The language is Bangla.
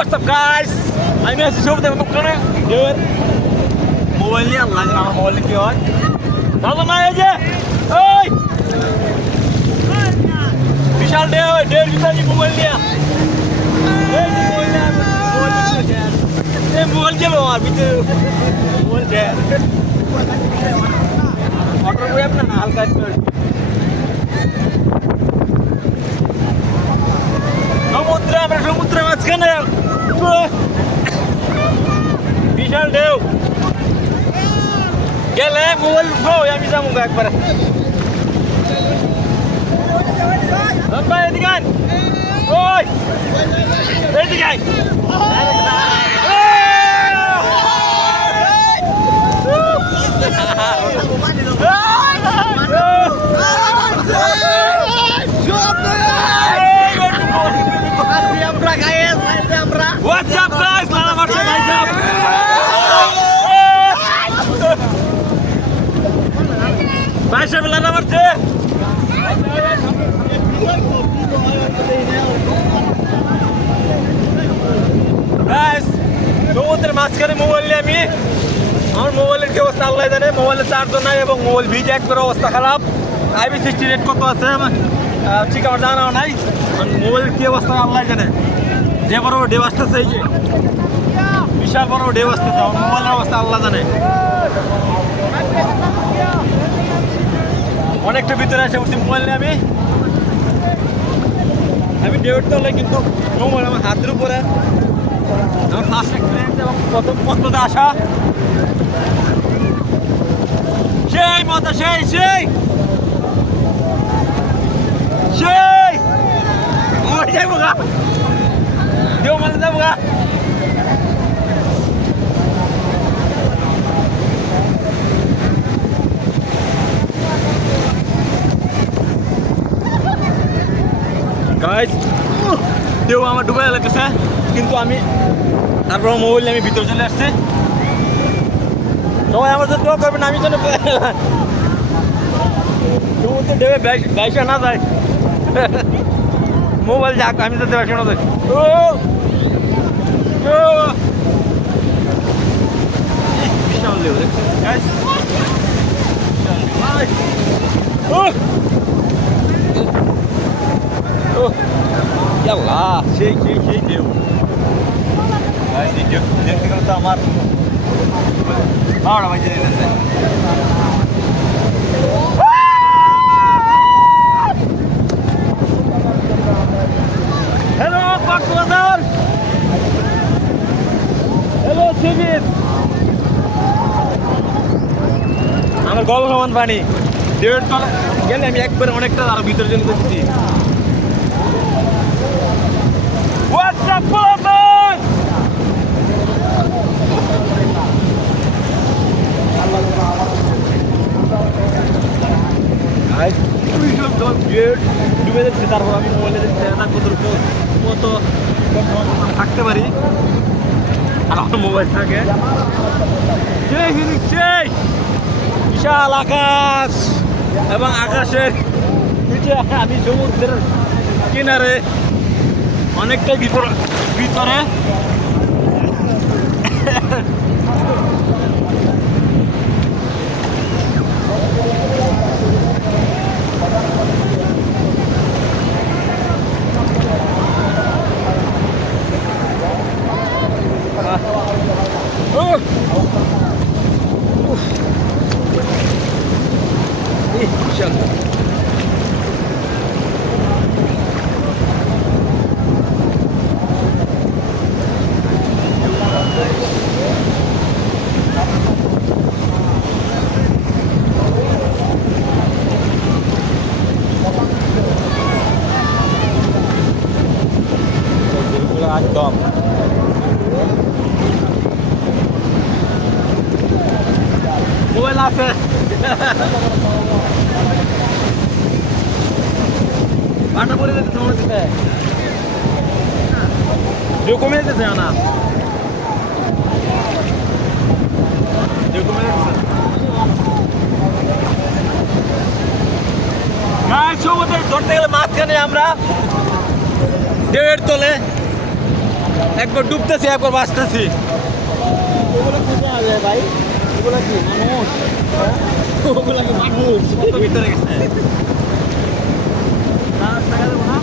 What's up guys? আমি আছি সব দেখো দোকানে ঢেউয়ের মোবাইল নিয়ে আল্লাহ জানে আমার মোবাইল কি হয় ভালো না এই যে ওই বিশাল ঢেউ ঢেউর ভিতরে মোবাইল নিয়ে এই যে মোবাইল নিয়ে আমি mobile Gel he Google yang bisa muka akbar. Sampai. Oi. Ready. What's up guys? Selamat Lala Marta. Guys, সমুদ্রের মাঝখানে মোবাইল নিয়ে আমি। আমার মোবাইলের কি অবস্থা আল্লাহ জানে। মোবাইলের চার্জও নাই এবং মোবাইল ভিজে একবার অবস্থা খারাপ। আইবি সিক্সটি রেট কত আছে? আমার ঠিক আমার জানাও নাই। মোবাইলের কি অবস্থা আল্লাহ জানে। যে বড় ঢেউ আসতেছে এই যে বিশাল বড় ঢেউ আসতেছে আমার মোবাইলের অবস্থা আল্লাহ জানে। অনেকটা ভিতরে এসে উঠছি, মোবাইল নিয়ে আমি। আমি ডেউট তলে কিন্তু মোবাইল আমার হাতের উপরে। আমার ফার্স্ট এক্সপিরিয়েন্স এবং প্রথম পত্রতে আসা। সেই সেই সেই সেই! গাইস দেও, আমার ডুবে লাগতেছে। কিন্তু আমি তারপর মোবাইল আমি ভিতরে চলে আসছি। সবাই আমার দোয়া করবেন, আমি যেন সমুদ্র ঢেবে বাইশা না যায়। মোবাইল যাক, আমি যাতে বাইশা না যাই বিশাল লেউ guys? বিশাল লেউ। ও ও ইয়াল্লা সেই সেই সেই ঢেউ Guys, এই ঢেউ দেখতে গেলে তো আমার বারোটা বাজে গেছে হ্যালো কক্সবাজার হ্যালো সিবির আমার গল্প সমান পানি দেড় তলা গেলে আমি একবারে অনেকটা আরও ভিতরে জন্য করছি ধর বিয়ের ডুবে যাচ্ছে তারপর আমি মোবাইলে দেখছি না কত মতো থাকতে পারি। আর আমার মোবাইল থাকে। সেই বিশাল আকাশ এবং আকাশের নিচে আমি সমুদ্রের কিনারে। অনেকটাই ভিতরে ভিতরে। đi trường anh cầm Buena fe. পরে যেতে সময় দিতে। যে কমে যেতেছে না যে কমে যেতেছে গাছ সমুদ্রে ধরতে গেলে মাঝখানে আমরা ঢেউয়ের তলে একবার ডুবতেছি একবার বাঁচতেছি। ভাই। ওগুলো কি? মানুষ? হ্যাঁ? ওগুলো কি মানুষ? ভিতরে গেছে? না, টাকা দেবো না?